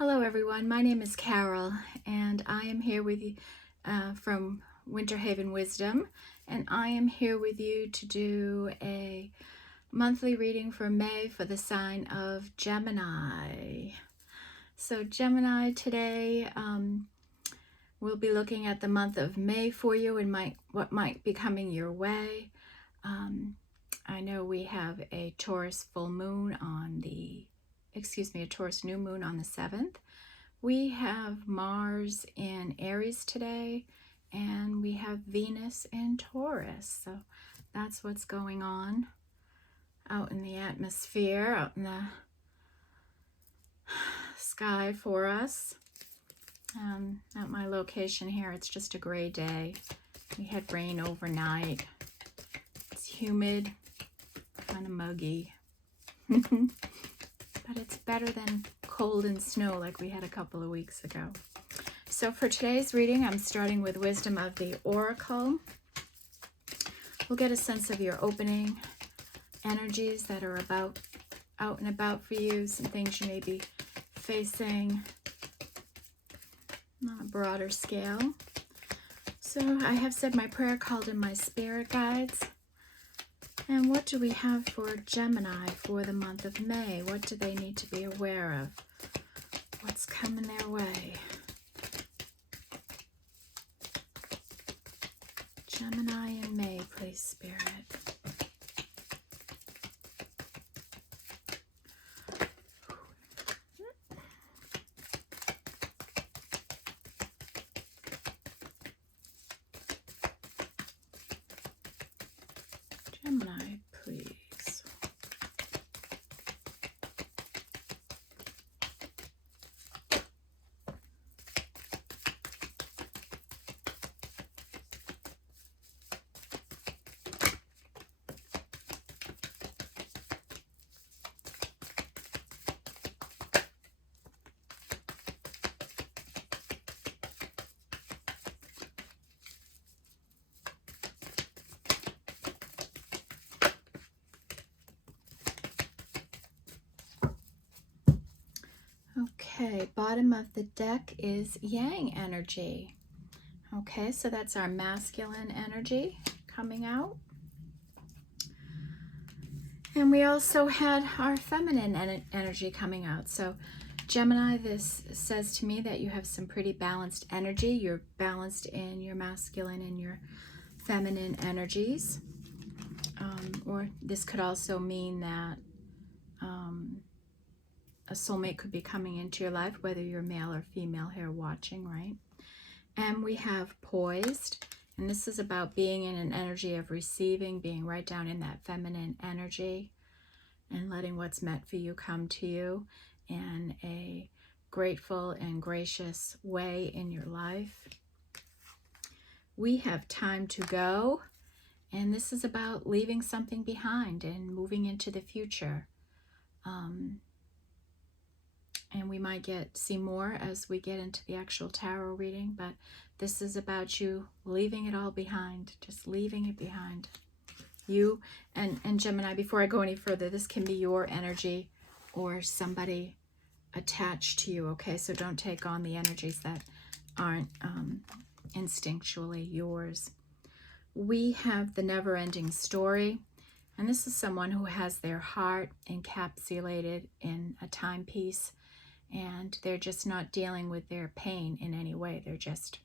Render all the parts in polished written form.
Hello everyone, my name is Carol and I am here with you from Winter Haven Wisdom, and I am here with you to do a monthly reading for May for the sign of Gemini. So Gemini, today we'll be looking at the month of May for you and what might be coming your way. I know we have a Taurus full moon on a Taurus new moon on the 7th. We have Mars in Aries today, and we have Venus in Taurus. So that's what's going on out in the atmosphere, out in the sky for us. At my location here, it's just a gray day. We had rain overnight. It's humid, kind of muggy. But it's better than cold and snow like we had a couple of weeks ago. So for today's reading, I'm starting with Wisdom of the Oracle. We'll get a sense of your opening energies that are out and about for you, some things you may be facing on a broader scale. So I have said my prayer, called in my spirit guides. And what do we have for Gemini for the month of May? What do they need to be aware of? What's coming their way? Gemini in May, please, Spirit. Gemini, please. Okay, bottom of the deck is Yang energy. Okay, so that's our masculine energy coming out. And we also had our feminine energy coming out. So Gemini, this says to me that you have some pretty balanced energy. You're balanced in your masculine and your feminine energies. Or this could also mean that a soulmate could be coming into your life, whether you're male or female here watching, right? And we have poised, and this is about being in an energy of receiving, being right down in that feminine energy and letting what's meant for you come to you in a grateful and gracious way in your life. We have time to go, and this is about leaving something behind and moving into the future. And we might see more as we get into the actual tarot reading, but this is about you leaving it all behind, just leaving it behind. You and Gemini, before I go any further, this can be your energy or somebody attached to you, okay? So don't take on the energies that aren't instinctually yours. We have the never-ending story, and this is someone who has their heart encapsulated in a timepiece, and they're just not dealing with their pain in any way. They're just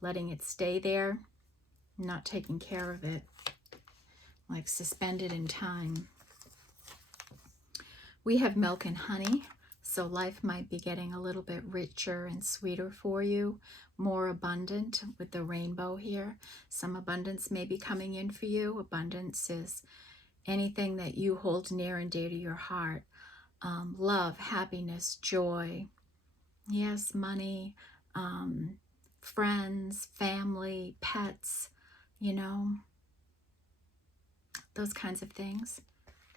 letting it stay there, not taking care of it, like suspended in time. We have milk and honey, so life might be getting a little bit richer and sweeter for you, more abundant with the rainbow here. Some abundance may be coming in for you. Abundance is anything that you hold near and dear to your heart. Love, happiness, joy, yes, money, friends, family, pets, you know, those kinds of things.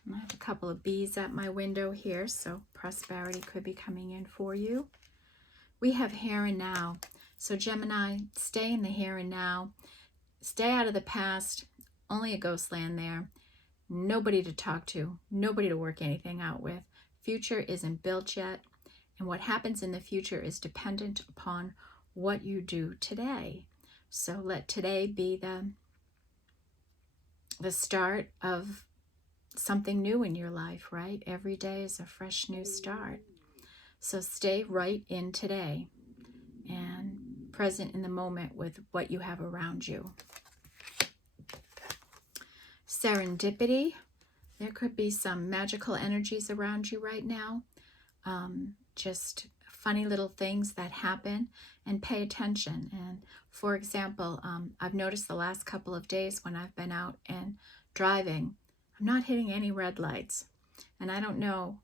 And I have a couple of bees at my window here, so prosperity could be coming in for you. We have here and now. So Gemini, stay in the here and now. Stay out of the past. Only a ghost land there. Nobody to talk to. Nobody to work anything out with. Future isn't built yet. And what happens in the future is dependent upon what you do today. So let today be the start of something new in your life, right? Every day is a fresh new start. So stay right in today and present in the moment with what you have around you. Serendipity. There could be some magical energies around you right now. Just funny little things that happen, and pay attention. And for example, I've noticed the last couple of days when I've been out and driving, I'm not hitting any red lights. And I don't know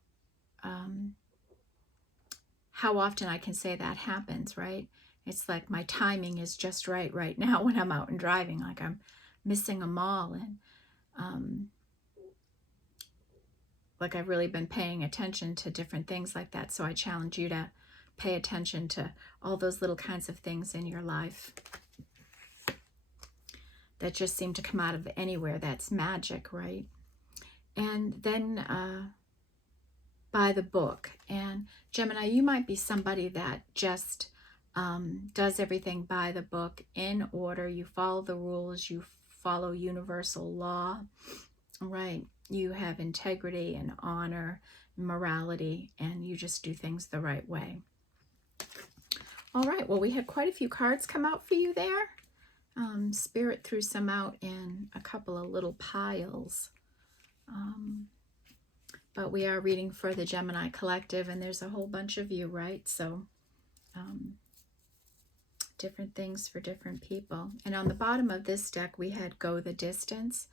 how often I can say that happens, right? It's like my timing is just right now when I'm out and driving, like I'm missing them all. And like I've really been paying attention to different things like that. So I challenge you to pay attention to all those little kinds of things in your life that just seem to come out of anywhere. That's magic, right? And then by the book. And Gemini, you might be somebody that just does everything by the book, in order. You follow the rules, you follow universal law, right? You have integrity and honor, morality, and you just do things the right way. All right, well, we had quite a few cards come out for you there. Spirit threw some out in a couple of little piles. But we are reading for the Gemini Collective, and there's a whole bunch of you, right? So different things for different people. And on the bottom of this deck, we had Go the Distance.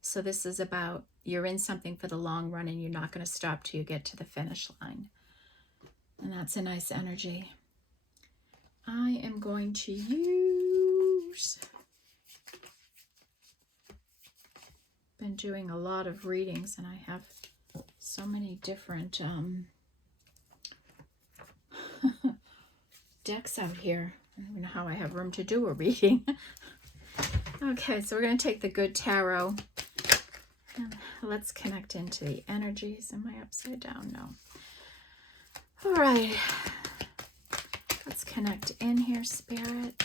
So this is about you're in something for the long run and you're not going to stop till you get to the finish line. And that's a nice energy. I am going to use... Been doing a lot of readings, and I have so many different decks out here. I don't even know how I have room to do a reading. Okay, so we're going to take the Good Tarot. And let's connect into the energies. Am I upside down? No. All right. Let's connect in here, Spirit.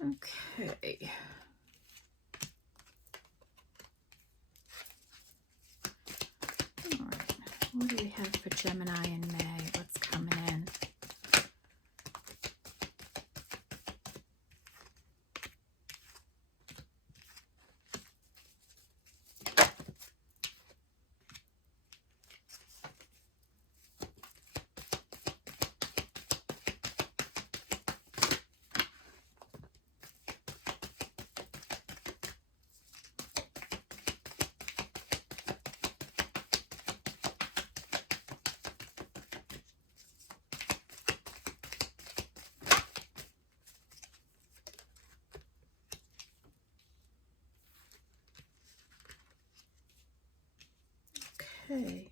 Okay. All right. What do we have for Gemini in May? What's coming in? Okay.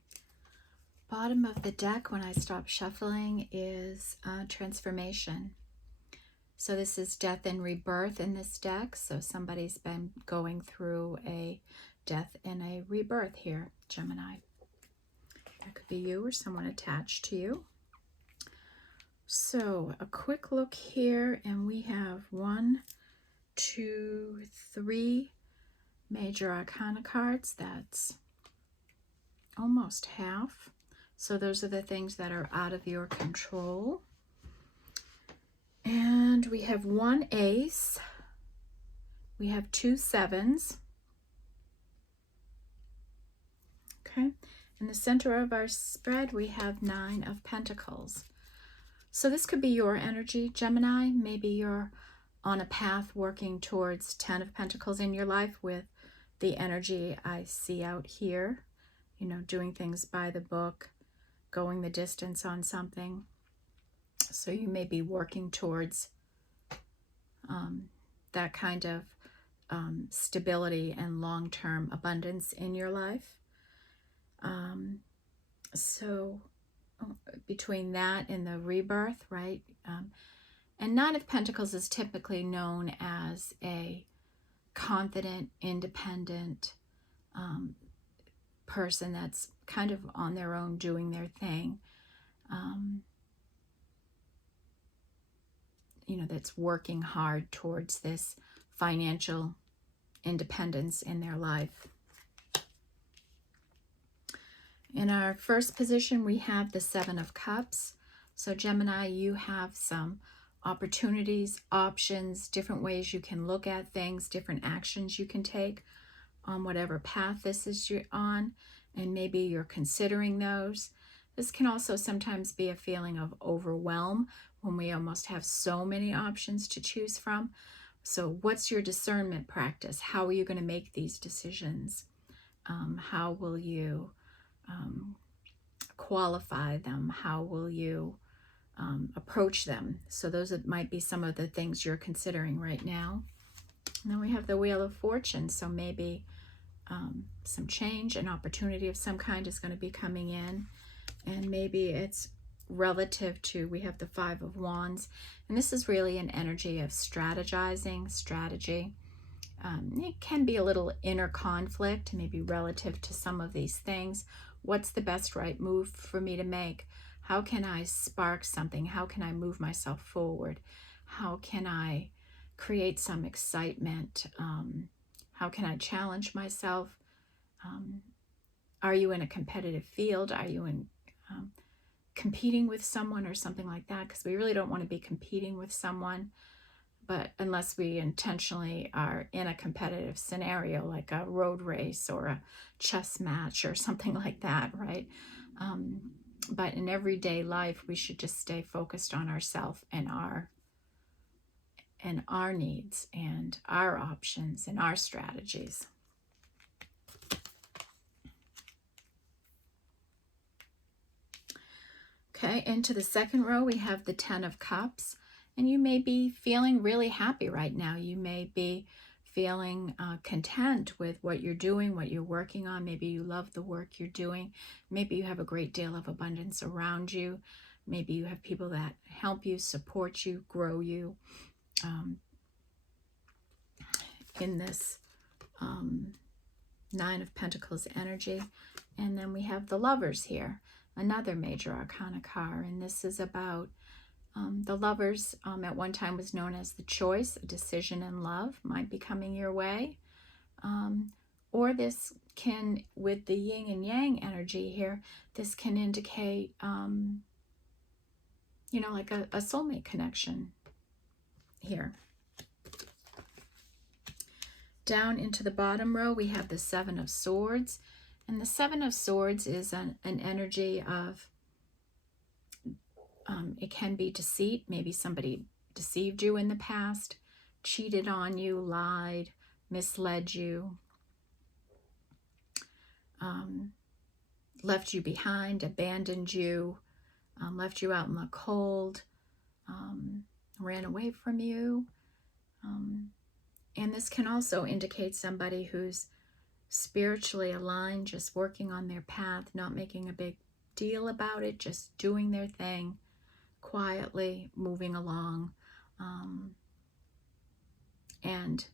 Bottom of the deck when I stop shuffling is transformation. So this is death and rebirth in this deck. So somebody's been going through a death and a rebirth here, Gemini. That could be you or someone attached to you. So a quick look here, and we have 1, 2, 3 major arcana cards. That's almost half. So those are the things that are out of your control. And we have 1 ace. We have 2 sevens. Okay. In the center of our spread, we have 9 of pentacles. So this could be your energy, Gemini. Maybe you're on a path working towards 10 of pentacles in your life with the energy I see out here. You know, doing things by the book, going the distance on something. So you may be working towards that kind of stability and long-term abundance in your life. So between that and the rebirth, right? And Nine of Pentacles is typically known as a confident, independent person that's kind of on their own, doing their thing. You know, that's working hard towards this financial independence in their life. In our first position, we have the Seven of Cups. So Gemini, you have some opportunities, options, different ways you can look at things, different actions you can take on whatever path this is you're on, and maybe you're considering those. This can also sometimes be a feeling of overwhelm when we almost have so many options to choose from. So what's your discernment practice? How are you going to make these decisions? How will you qualify them? How will you approach them? So those might be some of the things you're considering right now. And then we have the Wheel of Fortune. So maybe some change, an opportunity of some kind is going to be coming in. And maybe it's relative to, we have the Five of Wands. And this is really an energy of strategizing, strategy. It can be a little inner conflict, maybe relative to some of these things. What's the best right move for me to make? How can I spark something? How can I move myself forward? How can I create some excitement? How can I challenge myself? Are you in a competitive field? Are you in competing with someone or something like that? Because we really don't want to be competing with someone, but unless we intentionally are in a competitive scenario, like a road race or a chess match or something like that, right? But in everyday life, we should just stay focused on ourselves and our needs and our options and our strategies. Okay, into the second row, we have the Ten of Cups. And you may be feeling really happy right now. You may be feeling content with what you're doing, what you're working on. Maybe you love the work you're doing. Maybe you have a great deal of abundance around you. Maybe you have people that help you, support you, grow you in this Nine of Pentacles energy. And then we have the Lovers here, another major arcana card. And this is about the Lovers. At one time was known as the choice, a decision in love might be coming your way. Or this can, with the yin and yang energy here, this can indicate, you know, like a soulmate connection here. Down into the bottom row, we have the Seven of Swords. And the Seven of Swords is an energy of, it can be deceit. Maybe somebody deceived you in the past, cheated on you, lied, misled you, left you behind, abandoned you, left you out in the cold, ran away from you. And this can also indicate somebody who's spiritually aligned, just working on their path, not making a big deal about it, just doing their thing, quietly moving along. And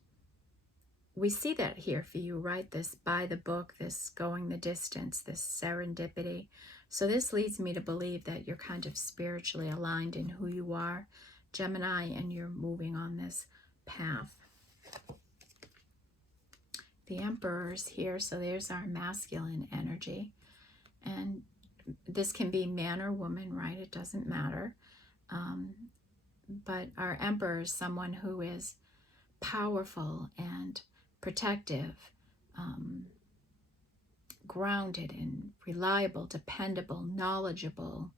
we see that here for you, right? This by the book, this going the distance, this serendipity. So this leads me to believe that you're kind of spiritually aligned in who you are, Gemini, and you're moving on this path. The Emperor is here, so there's our masculine energy. And this can be man or woman, right? It doesn't matter. But our Emperor is someone who is powerful and protective, grounded and reliable, dependable, knowledgeable.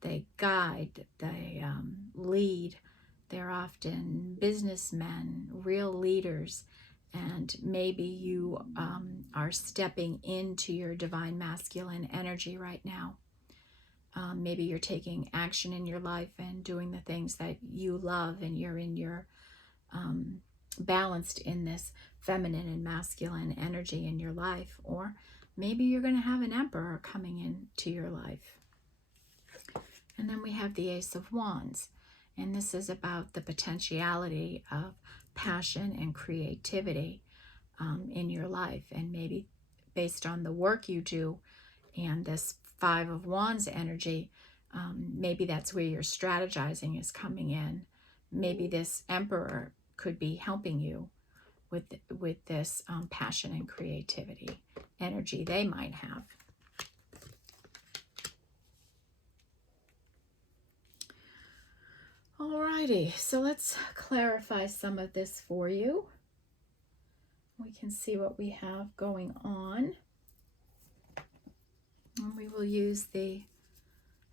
They guide, they lead. They're often businessmen, real leaders. And maybe you are stepping into your divine masculine energy right now. Maybe you're taking action in your life and doing the things that you love, and you're in your balanced in this feminine and masculine energy in your life. Or maybe you're going to have an emperor coming into your life. And then we have the Ace of Wands. And this is about the potentiality of passion and creativity in your life. And maybe based on the work you do and this Five of Wands energy, maybe that's where your strategizing is coming in. Maybe this Emperor could be helping you with this passion and creativity energy they might have. Alrighty, so let's clarify some of this for you. We can see what we have going on. And we will use the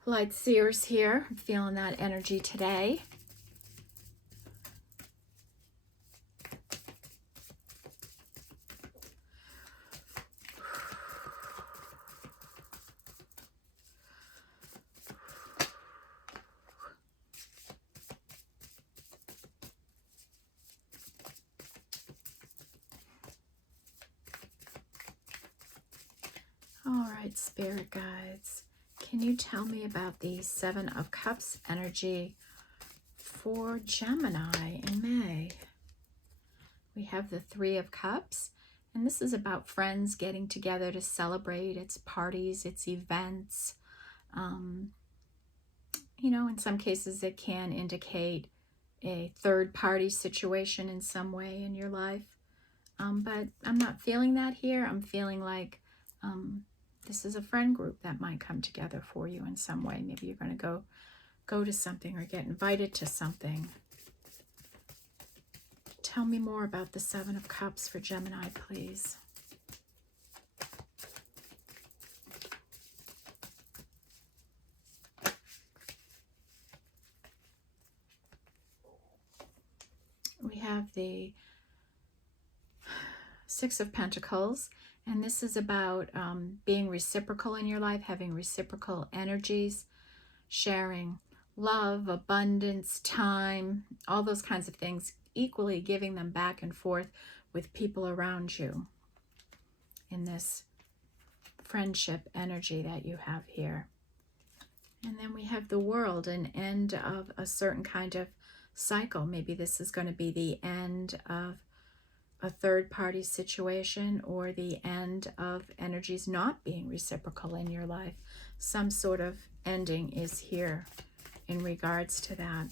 light seers here. I'm feeling that energy today. All right, Spirit Guides, can you tell me about the Seven of Cups energy for Gemini in May? We have the Three of Cups, and this is about friends getting together to celebrate. It's parties, it's events. You know, in some cases it can indicate a third-party situation in some way in your life. But I'm not feeling that here. I'm feeling like this is a friend group that might come together for you in some way. Maybe you're going to go to something or get invited to something. Tell me more about the Seven of Cups for Gemini, please. We have the Six of Pentacles, and this is about being reciprocal in your life, having reciprocal energies, sharing love, abundance, time, all those kinds of things, equally giving them back and forth with people around you in this friendship energy that you have here. And then we have the World, an end of a certain kind of cycle. Maybe this is going to be the end of a third-party situation, or the end of energies not being reciprocal in your life. Some sort of ending is here in regards to that.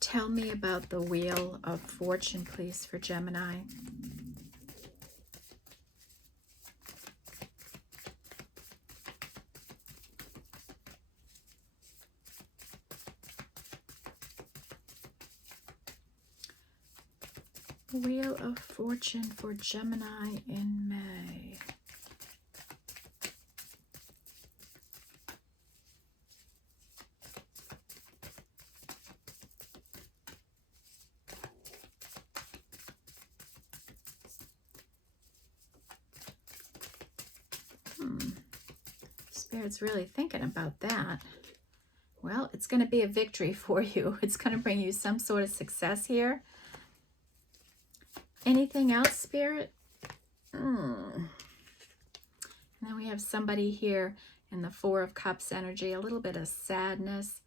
Tell me about the Wheel of Fortune, please, for Gemini. Wheel of Fortune for Gemini in May. Spirit's really thinking about that. Well, it's going to be a victory for you. It's going to bring you some sort of success here. Anything else, Spirit? And then we have somebody here in the Four of Cups energy, a little bit of sadness.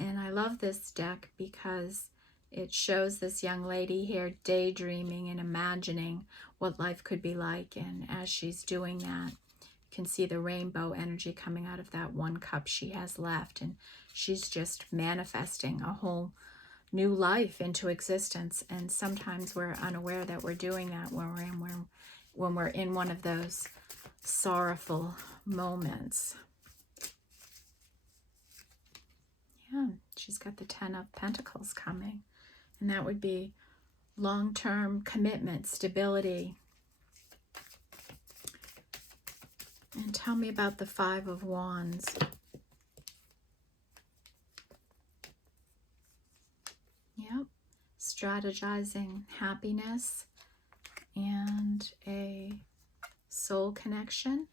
And I love this deck because it shows this young lady here daydreaming and imagining what life could be like. And as she's doing that, you can see the rainbow energy coming out of that one cup she has left. And she's just manifesting a whole new life into existence. And sometimes we're unaware that we're doing that when we're in one of those sorrowful moments. Yeah, she's got the Ten of Pentacles coming, and that would be long-term commitment, stability. And tell me about the Five of Wands. Yep, strategizing, happiness, and a soul connection.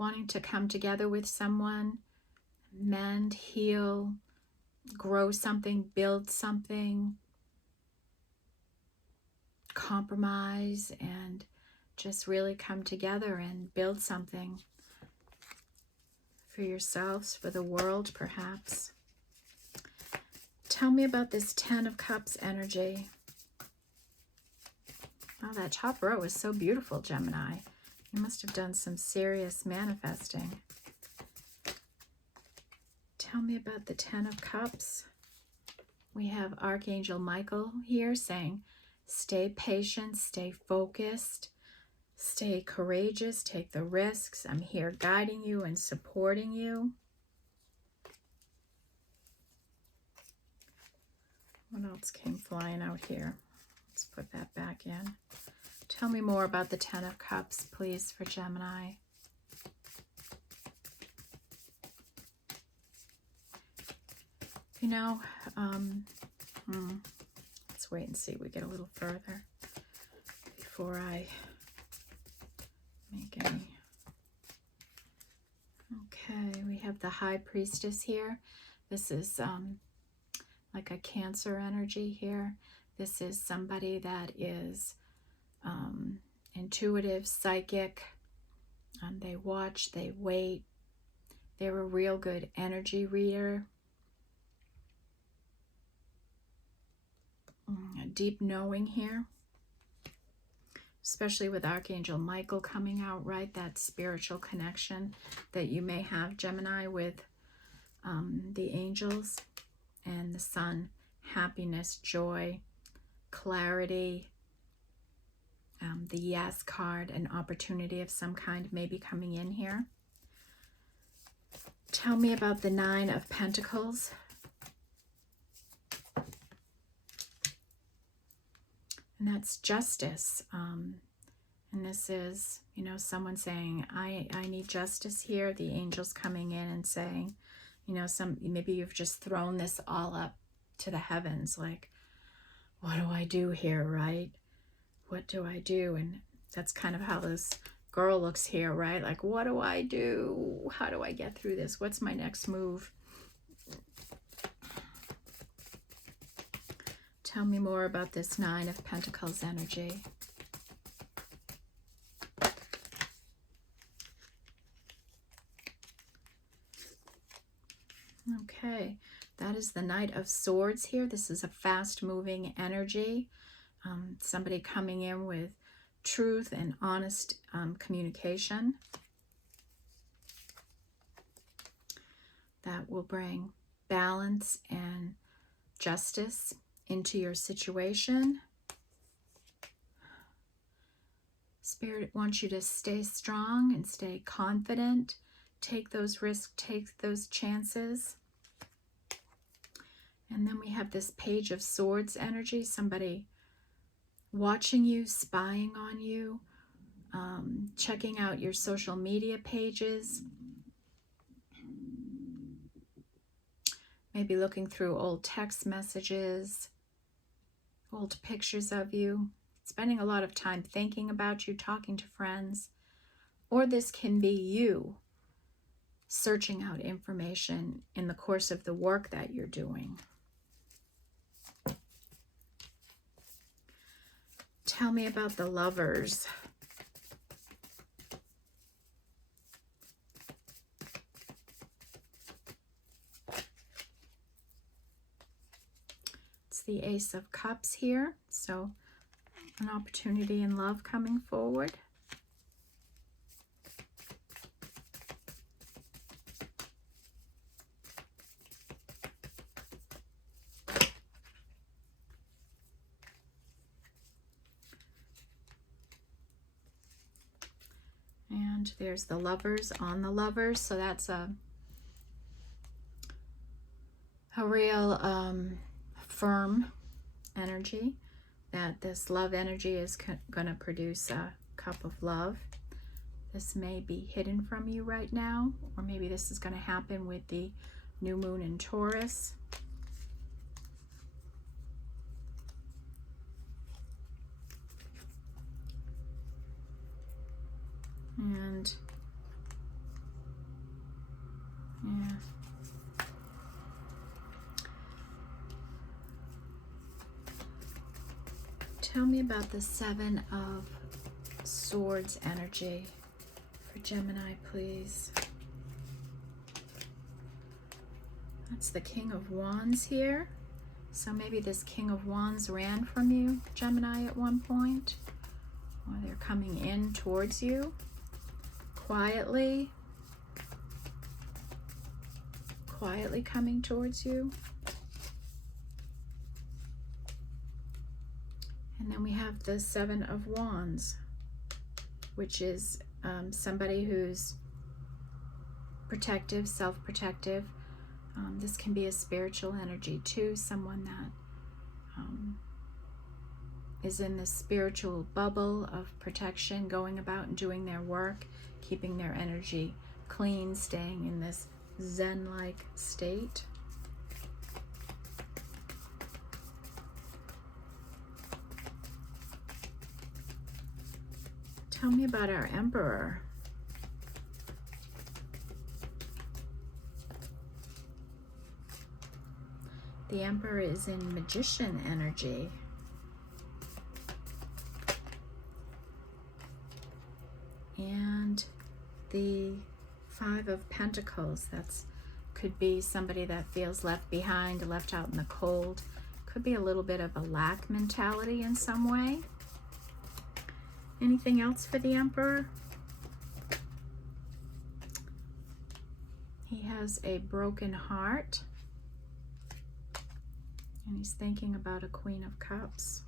wanting to come together with someone, mend, heal, grow something, build something, compromise, and just really come together and build something for yourselves, for the world, perhaps. Tell me about this Ten of Cups energy. Oh, that top row is so beautiful, Gemini. You must have done some serious manifesting. Tell me about the Ten of Cups. We have Archangel Michael here saying, stay patient, stay focused, stay courageous, take the risks. I'm here guiding you and supporting you. What else came flying out here? Let's put that back in. Tell me more about the Ten of Cups, please, for Gemini. You know, let's wait and see. We get a little further before I make any. Okay, we have the High Priestess here. This is like a Cancer energy here. This is somebody that is intuitive, psychic. They watch, they wait. They're a real good energy reader. A deep knowing here, especially with Archangel Michael coming out, right? That spiritual connection that you may have, Gemini, with the angels and the sun. Happiness, joy, clarity, the Yes card, an opportunity of some kind may be coming in here. Tell me about the Nine of Pentacles. And that's justice. And this is, you know, someone saying, I need justice here. The angels coming in and saying, you know, maybe you've just thrown this all up to the heavens. Like, what do I do here, right? What do I do? And that's kind of how this girl looks here, right? Like, what do I do? How do I get through this? What's my next move? Tell me more about this Nine of Pentacles energy. Okay, that is the Knight of Swords here. This is a fast-moving energy. Somebody coming in with truth and honest communication that will bring balance and justice into your situation. Spirit wants you to stay strong and stay confident. Take those risks, take those chances. And then we have this Page of Swords energy, somebody watching you, spying on you, checking out your social media pages, maybe looking through old text messages, old pictures of you, spending a lot of time thinking about you, talking to friends. Or this can be you searching out information in the course of the work that you're doing. Tell me about the Lovers. It's the Ace of Cups here, so an opportunity in love coming forward. And there's the Lovers on the Lovers, so that's a real firm energy, that this love energy is going to produce a cup of love. This may be hidden from you right now, or maybe this is going to happen with the new moon in Taurus. And Tell me about the Seven of Swords energy for Gemini, please. That's the King of Wands here. So maybe this King of Wands ran from you, Gemini, at one point. Or they're coming in towards you quietly. Quietly coming towards you. And then we have the Seven of Wands, which is somebody who's protective, self-protective. This can be a spiritual energy too, someone that is in this spiritual bubble of protection, going about and doing their work, keeping their energy clean, staying in this Zen-like state. Tell me about our Emperor. The Emperor is in Magician energy. And the Five of Pentacles, that's could be somebody that feels left behind, left out in the cold. Could be a little bit of a lack mentality in some way. Anything else for the Emperor? He has a broken heart. And he's thinking about a Queen of Cups.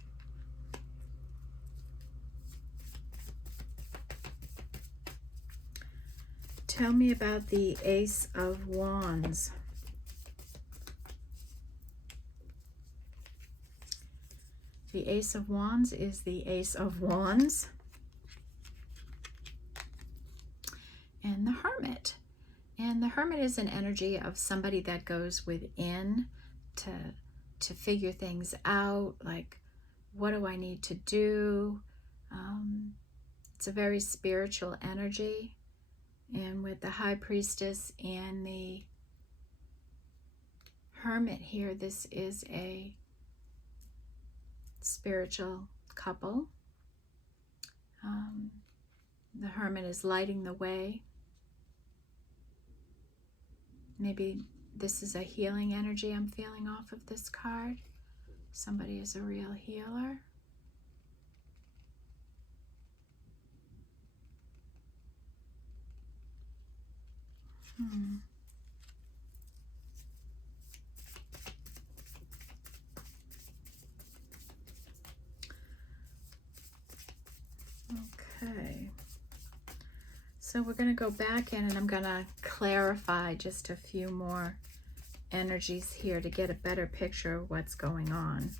Tell me about the Ace of Wands. The Ace of Wands is the Ace of Wands. And the Hermit. And the Hermit is an energy of somebody that goes within to figure things out, like, what do I need to do? It's a very spiritual energy. And with the High Priestess and the Hermit here, this is a spiritual couple. The Hermit is lighting the way. Maybe this is a healing energy I'm feeling off of this card. Somebody is a real healer. Okay. So we're going to go back in and I'm going to clarify just a few more energies here to get a better picture of what's going on.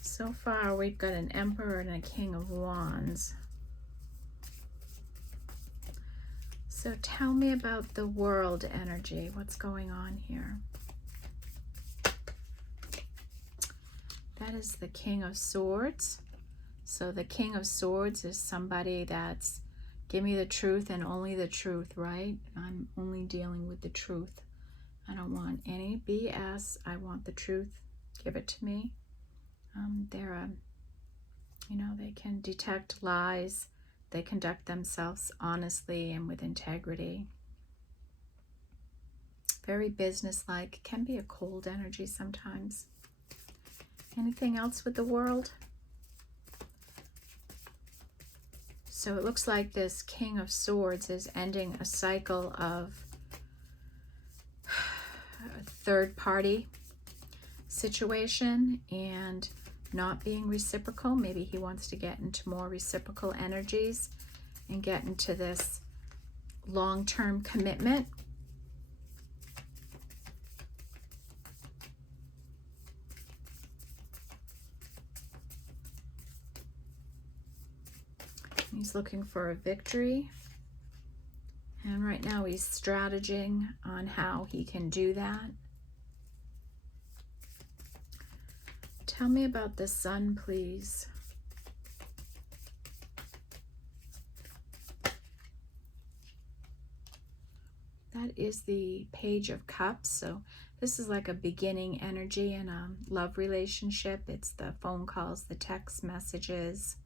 So far we've got an Emperor and a King of Wands. So tell me about the World energy. What's going on here? That is the King of Swords. So the King of Swords is somebody that's, give me the truth and only the truth, right? I'm only dealing with the truth. I don't want any BS. I want the truth. Give it to me. They're they can detect lies. They conduct themselves honestly and with integrity. Very businesslike. Can be a cold energy sometimes. Anything else with the World? So it looks like this King of Swords is ending a cycle of a third-party situation and not being reciprocal. Maybe he wants to get into more reciprocal energies and get into this long-term commitment. He's looking for a victory. And right now he's strategizing on how he can do that. Tell me about the Sun, please. That is the Page of Cups. So this is like a beginning energy in a love relationship. It's the phone calls, the text messages,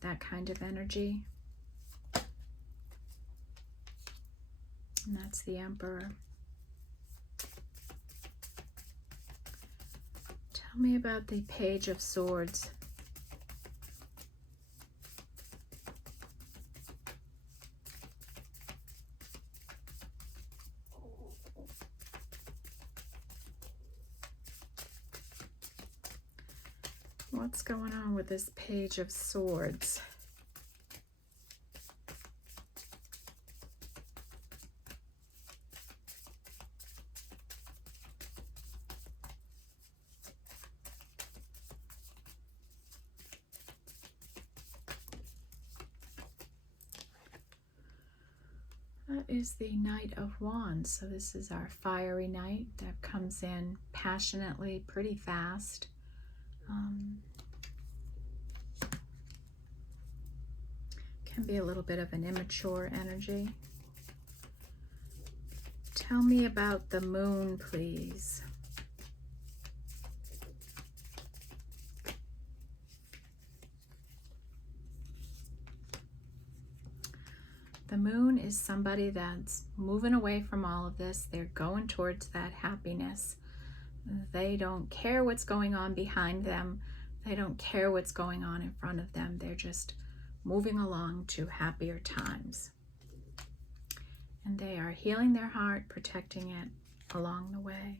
that kind of energy. And that's the Emperor. Tell me about the Page of Swords. What's going on with this Page of Swords? That is the Knight of Wands. So this is our fiery knight that comes in passionately, pretty fast. Can be a little bit of an immature energy. Tell me about the Moon, please. The Moon is somebody that's moving away from all of this. They're going towards that happiness. They don't care what's going on behind them. They don't care what's going on in front of them. They're just moving along to happier times. And they are healing their heart, protecting it along the way.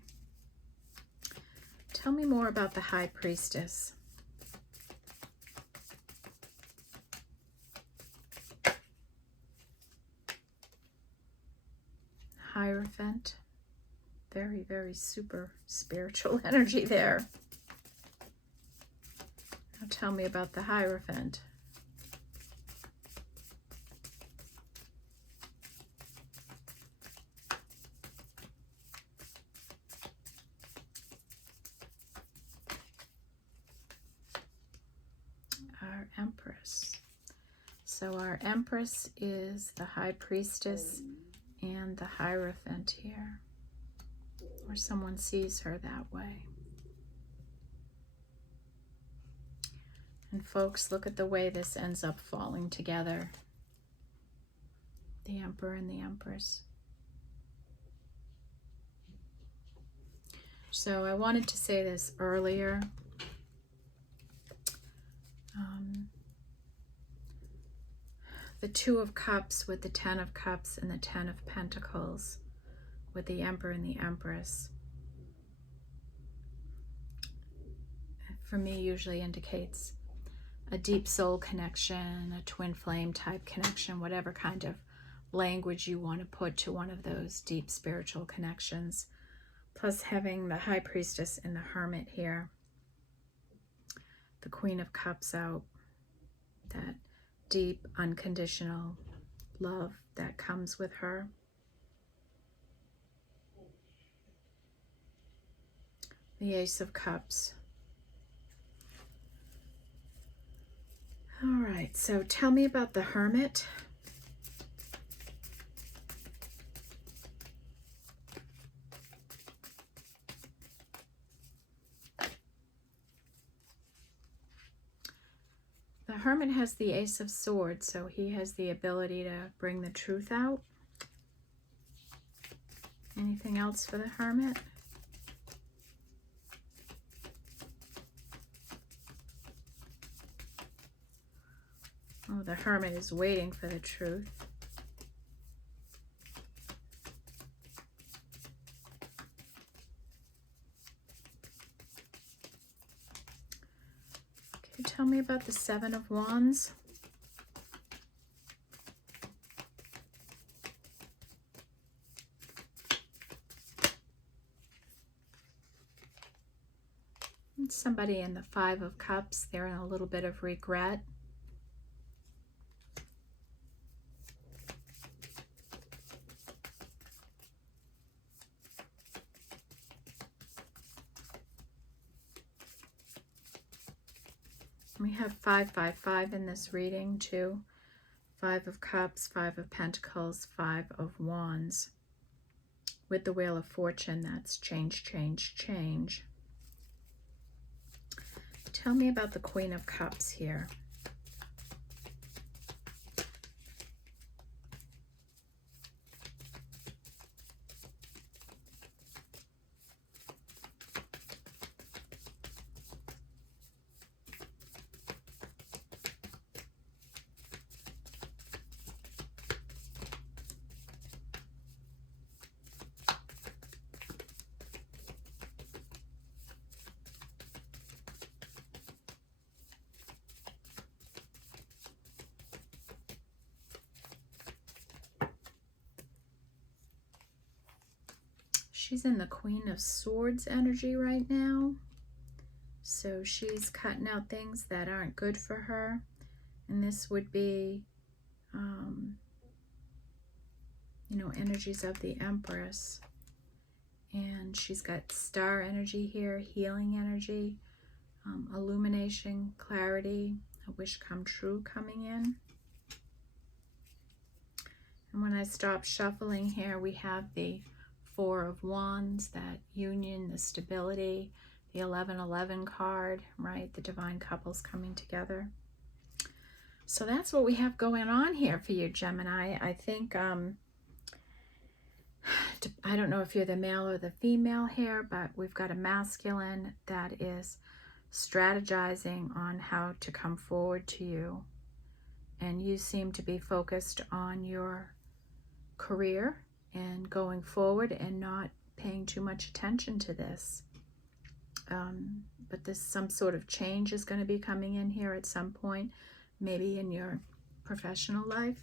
Tell me more about the High Priestess. Hierophant. Very, very super spiritual energy there. Now tell me about the Hierophant. Our Empress. So our Empress is the High Priestess and the Hierophant here, or someone sees her that way. And folks, look at the way this ends up falling together. The Emperor and the Empress. So I wanted to say this earlier. The Two of Cups with the Ten of Cups and the Ten of Pentacles with the Emperor and the Empress, for me, usually indicates a deep soul connection, a twin flame type connection, whatever kind of language you want to put to one of those deep spiritual connections. Plus having the High Priestess and the Hermit here, the Queen of Cups out, that deep unconditional love that comes with her. The Ace of Cups. All right, so tell me about the Hermit. The Hermit has the Ace of Swords, so he has the ability to bring the truth out. Anything else for the Hermit? Oh, the Hermit is waiting for the truth. Okay, tell me about the Seven of Wands. And somebody in the Five of Cups, they're in a little bit of regret. We have 555 in this reading too. Five of Cups, Five of Pentacles, Five of Wands. with the Wheel of Fortune, that's change, change, change. Tell me about the Queen of Cups here. She's in the Queen of Swords energy right now. So she's cutting out things that aren't good for her. And this would be, you know, energies of the Empress. And she's got star energy here, healing energy, illumination, clarity, a wish come true coming in. And when I stop shuffling here, we have the Four of Wands, that union, the stability, the 1111 card, right? The divine couples coming together. So that's what we have going on here for you, Gemini. I think, I don't know if you're the male or the female here, but we've got a masculine that is strategizing on how to come forward to you. And you seem to be focused on your career and going forward and not paying too much attention to this. But this, some sort of change is going to be coming in here at some point, maybe in your professional life,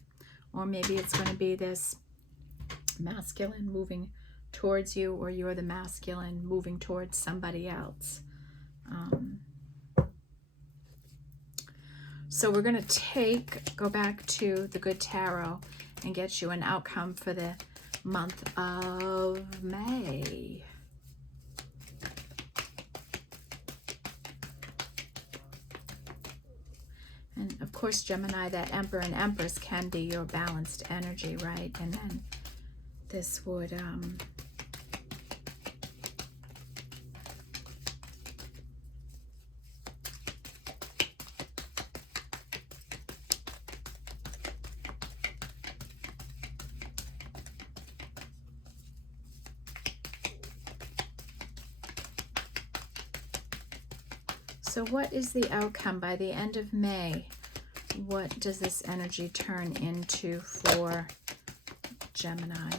or maybe it's going to be this masculine moving towards you, or you're the masculine moving towards somebody else. So we're going to go back to the Good Tarot and get you an outcome for the month of May. And of course, Gemini, that Emperor and Empress can be your balanced energy, right? And then this would, so what is the outcome by the end of May? What does this energy turn into for Gemini?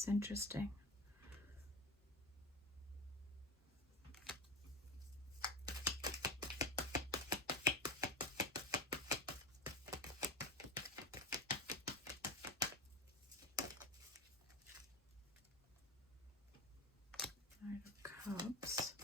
That's interesting. Knight of Cups.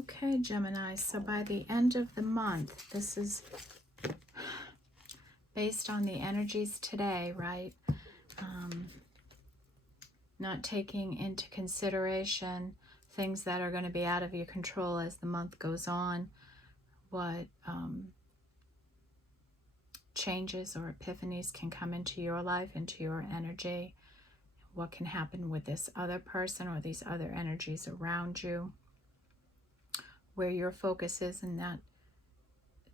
Okay, Gemini, so by the end of the month, this is based on the energies today, right? Not taking into consideration things that are going to be out of your control as the month goes on, what changes or epiphanies can come into your life, into your energy, what can happen with this other person or these other energies around you, where your focus is, and that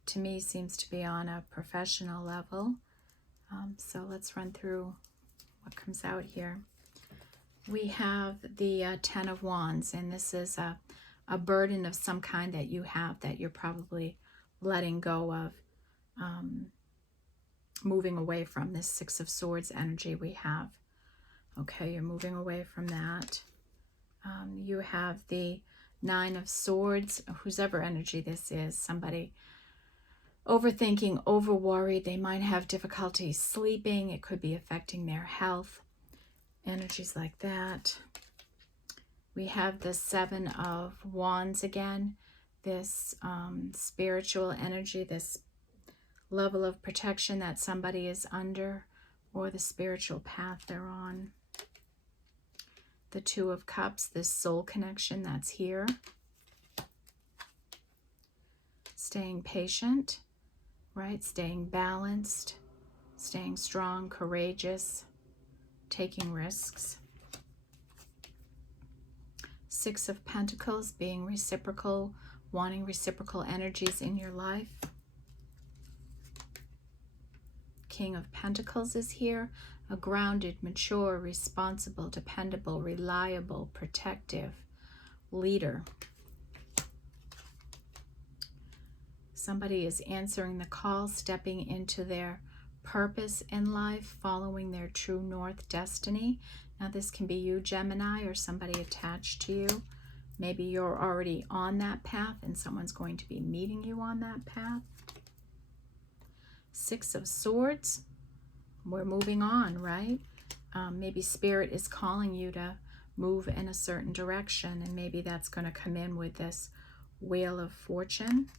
to me seems to be on a professional level. So let's run through what comes out here. We have the Ten of Wands, and this is a burden of some kind that you have that you're probably letting go of, moving away from. This Six of Swords energy we have. Okay, you're moving away from that. You have the Nine of Swords, whosever energy this is, somebody overthinking, over worried. They might have difficulty sleeping. It could be affecting their health. Energies like that. We have the Seven of Wands again. This spiritual energy, this level of protection that somebody is under, or the spiritual path they're on. The Two of Cups, this soul connection that's here. Staying patient, right? Staying balanced, staying strong, courageous, taking risks. Six of Pentacles, being reciprocal, wanting reciprocal energies in your life. King of Pentacles is here, a grounded, mature, responsible, dependable, reliable, protective leader. Somebody is answering the call, stepping into their purpose in life, following their true north destiny. Now this can be you, Gemini, or somebody attached to you. Maybe you're already on that path and someone's going to be meeting you on that path. Six of Swords, we're moving on, right? Maybe Spirit is calling you to move in a certain direction, and maybe that's going to come in with this Wheel of Fortune.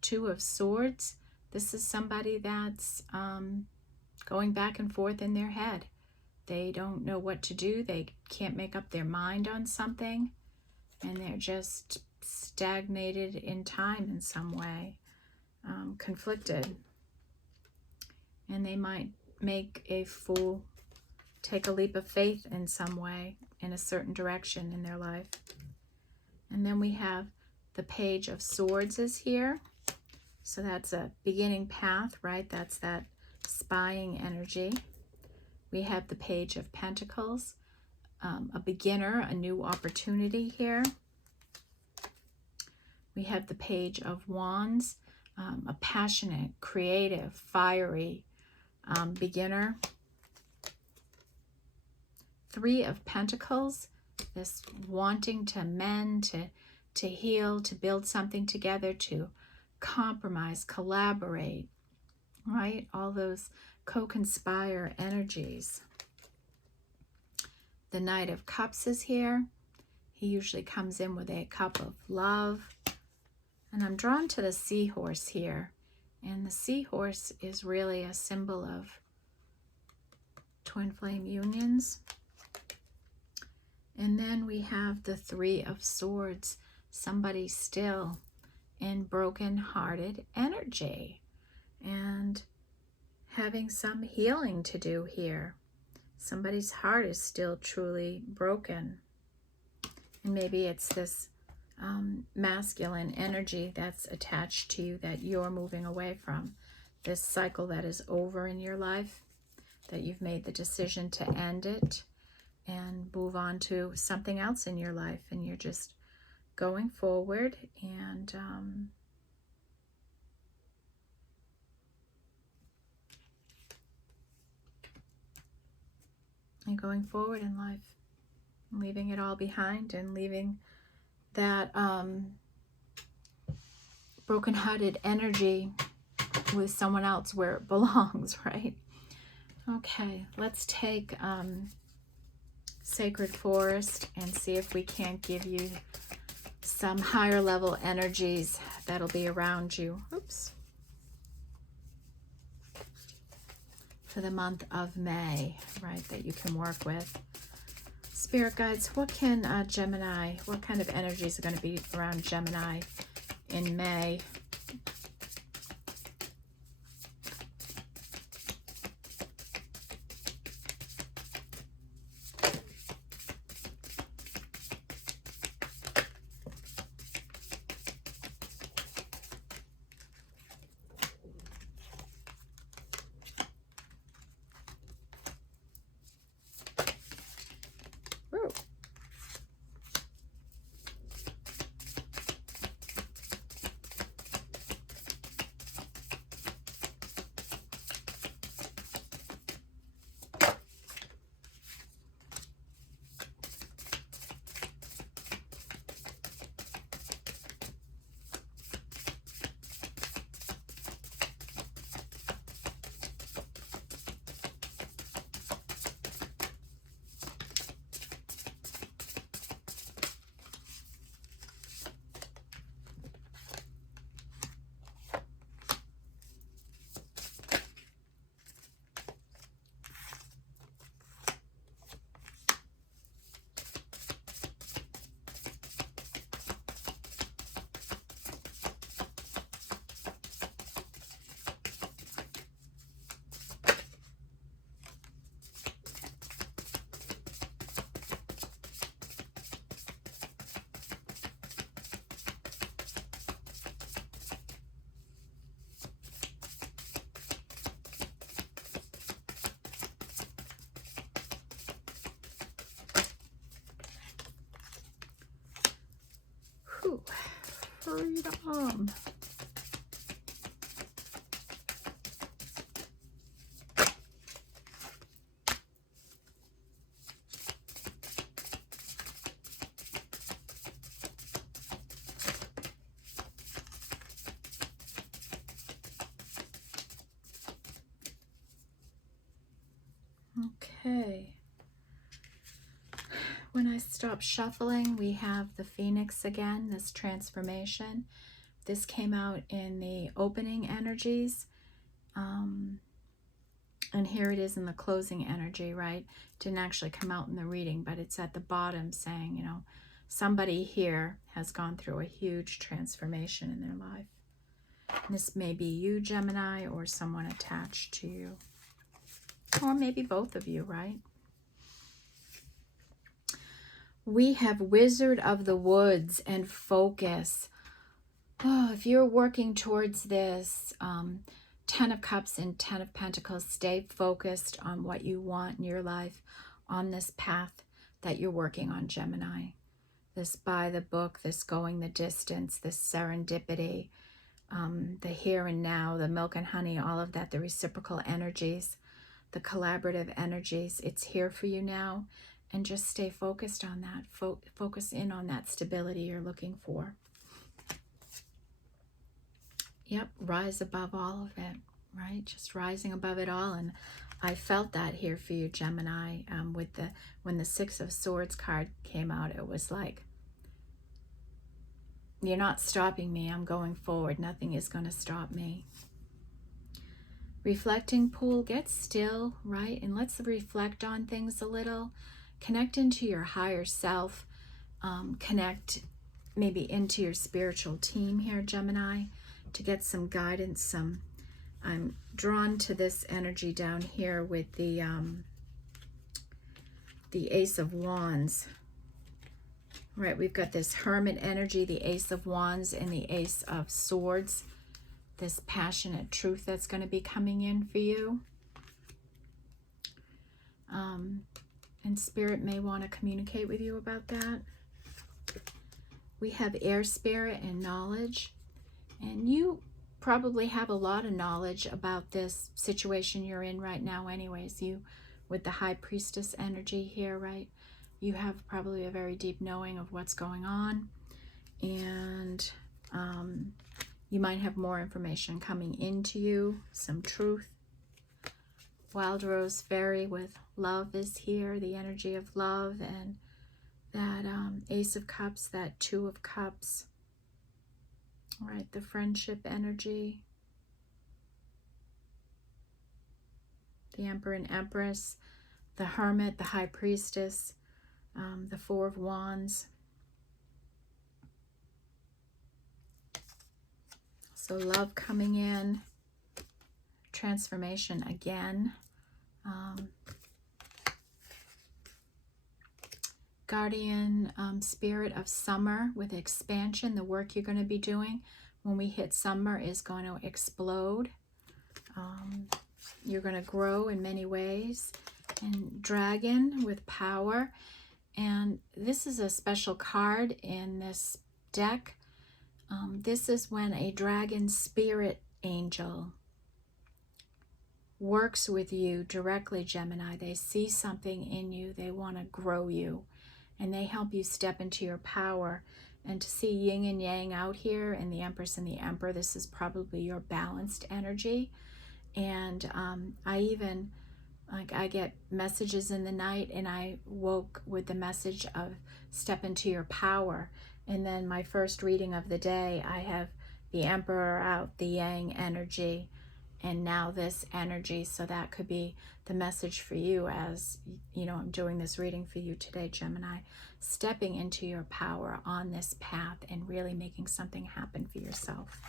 Two of Swords, this is somebody that's going back and forth in their head. They don't know what to do. They can't make up their mind on something, and they're just stagnated in time in some way, conflicted. And they might take a leap of faith in some way, in a certain direction in their life. And then we have the Page of Swords is here. So that's a beginning path, right? That's that spying energy. We have the Page of Pentacles, a beginner, a new opportunity here. We have the Page of Wands, a passionate, creative, fiery beginner. Three of Pentacles, this wanting to mend, to heal, to build something together, to compromise, collaborate, right? All those co-conspire energies. The Knight of Cups is here. He usually comes in with a cup of love. And I'm drawn to the seahorse here. And the seahorse is really a symbol of twin flame unions. And then we have the Three of Swords, somebody still in broken-hearted energy and having some healing to do here. Somebody's heart is still truly broken. And maybe it's this masculine energy that's attached to you that you're moving away from. This cycle that is over in your life, that you've made the decision to end it and move on to something else in your life, and you're just going forward and going forward in life, leaving it all behind and leaving that broken-hearted energy with someone else where it belongs, right? Okay, let's take sacred forest and see if we can't give you some higher level energies that'll be around you. Oops. For the month of May, right, that you can work with. Spirit guides, what can Gemini, what kind of energies are going to be around Gemini in May? Ooh. Whew. Freedom. Okay. When I stop shuffling, we have the Phoenix again, this transformation. This came out in the opening energies. And here it is in the closing energy, right? Didn't actually come out in the reading, but it's at the bottom saying, you know, somebody here has gone through a huge transformation in their life. And this may be you, Gemini, or someone attached to you. Or maybe both of you, right? We have Wizard of the Woods and focus. Oh, if you're working towards this, 10 of Cups and 10 of Pentacles, stay focused on what you want in your life, on this path that you're working on, Gemini. This by the book, this going the distance, this serendipity, the here and now, the milk and honey, all of that, the reciprocal energies, the collaborative energies. It's here for you now. And just stay focused on that. Focus in on that stability you're looking for. Yep, rise above all of it, right? Just rising above it all. And I felt that here for you, Gemini. When the Six of Swords card came out, it was like, you're not stopping me. I'm going forward. Nothing is going to stop me. Reflecting pool, get still, right? And let's reflect on things a little. Connect into your higher self. Connect maybe into your spiritual team here, Gemini, to get some guidance. I'm drawn to this energy down here with the Ace of Wands. Right, we've got this Hermit energy, the Ace of Wands, and the Ace of Swords. This passionate truth that's going to be coming in for you. And Spirit may want to communicate with you about that. We have Air Spirit and knowledge. And you probably have a lot of knowledge about this situation you're in right now anyways. You, with the High Priestess energy here, right? You have probably a very deep knowing of what's going on. And you might have more information coming into you, some truth. Wild Rose Fairy with love is here, the energy of love, and that Ace of Cups, that Two of Cups. All right, the friendship energy, the Emperor and Empress, the Hermit, the High Priestess, the Four of Wands. So love coming in, transformation again. Guardian spirit of summer with expansion. The work you're going to be doing when we hit summer is going to explode. You're going to grow in many ways. And dragon with power. And this is a special card in this deck. This is when a dragon spirit angel works with you directly, Gemini. They see something in you. They want to grow you. And they help you step into your power. And to see yin and yang out here and the Empress and the Emperor, this is probably your balanced energy. And I get messages in the night, and I woke with the message of step into your power. And then my first reading of the day, I have the Emperor out, the Yang energy, and now this energy. So that could be the message for you as, you know, I'm doing this reading for you today, Gemini. Stepping into your power on this path and really making something happen for yourself.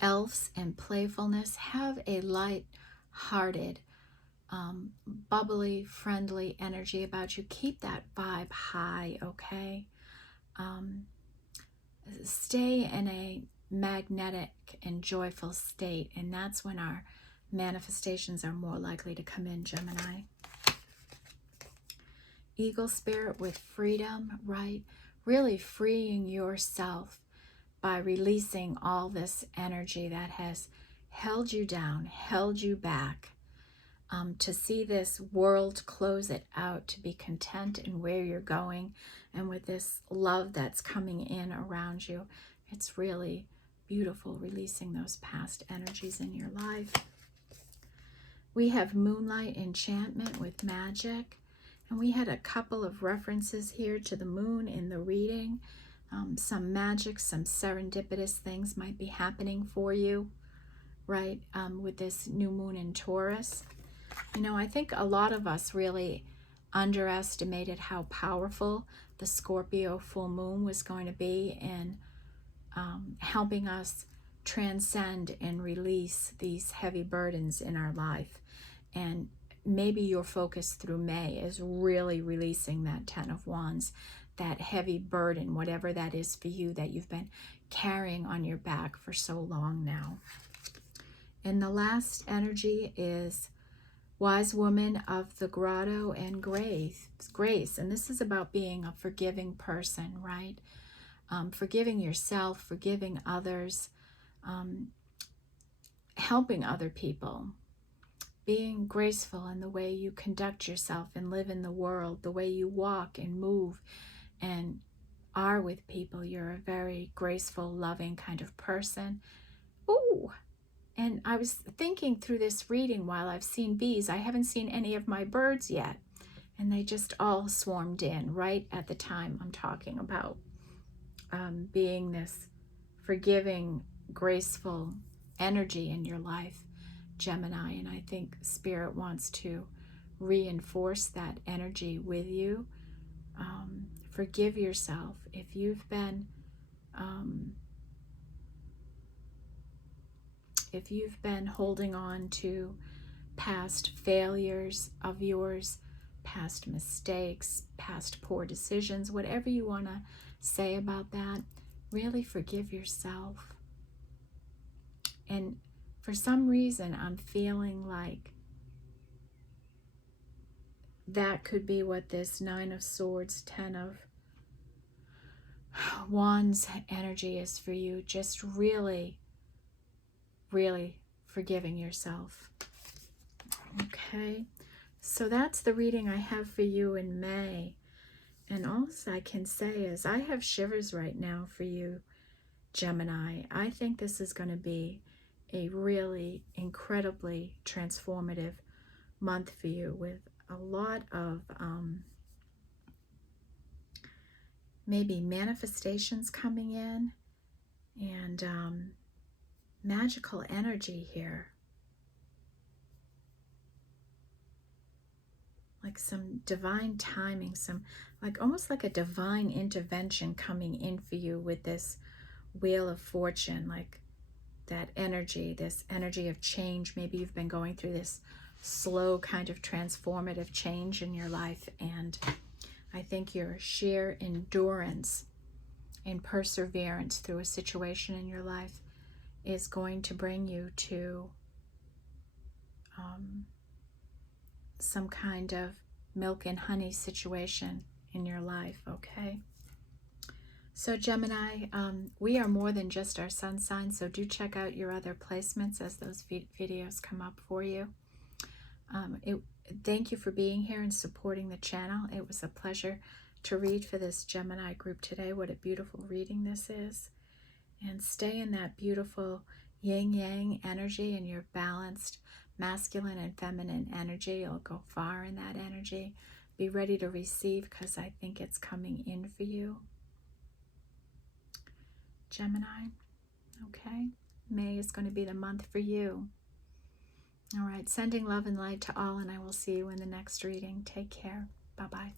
Elves and playfulness. Have a light-hearted, bubbly, friendly energy about you. Keep that vibe high, okay? Stay in a magnetic and joyful state, and that's when our manifestations are more likely to come in, Gemini. Eagle spirit with freedom, right? Really freeing yourself by releasing all this energy that has held you down, held you back. To see this world close it out, to be content in where you're going, and with this love that's coming in around you. It's really beautiful, releasing those past energies in your life. We have moonlight enchantment with magic, and we had a couple of references here to the moon in the reading. Some magic, some serendipitous things might be happening for you, right, with this new moon in Taurus. You know, I think a lot of us really underestimated how powerful the Scorpio full moon was going to be in helping us transcend and release these heavy burdens in our life. And maybe your focus through May is really releasing that Ten of Wands, that heavy burden, whatever that is for you that you've been carrying on your back for so long now. And the last energy is Wise Woman of the Grotto and Grace. And this is about being a forgiving person, right? Forgiving yourself, forgiving others, helping other people, being graceful in the way you conduct yourself and live in the world, the way you walk and move and are with people. You're a very graceful, loving kind of person. Ooh! And I was thinking through this reading while I've seen bees, I haven't seen any of my birds yet. And they just all swarmed in right at the time I'm talking about being this forgiving, graceful energy in your life, Gemini. And I think Spirit wants to reinforce that energy with you. Forgive yourself if you've been holding on to past failures of yours, past mistakes, past poor decisions, whatever you want to say about that, really forgive yourself. And for some reason, I'm feeling like that could be what this Nine of Swords, Ten of Wands energy is for you. Just really, really forgiving yourself. Okay, so that's the reading I have for you in May. And all I can say is I have shivers right now for you, Gemini. I think this is going to be a really incredibly transformative month for you, with a lot of maybe manifestations coming in, and magical energy here. Like some divine timing, some like almost like a divine intervention coming in for you with this Wheel of Fortune, like that energy, this energy of change. Maybe you've been going through this slow kind of transformative change in your life, and I think your sheer endurance and perseverance through a situation in your life is going to bring you to some kind of milk and honey situation in your life, okay? So Gemini, we are more than just our sun sign, so do check out your other placements as those videos come up for you. Thank you for being here and supporting the channel. It was a pleasure to read for this Gemini group today. What a beautiful reading this is. And stay in that beautiful yin-yang energy and your balanced masculine and feminine energy. You'll go far in that energy. Be ready to receive, because I think it's coming in for you. Gemini, okay? May is going to be the month for you. All right, sending love and light to all, and I will see you in the next reading. Take care. Bye-bye.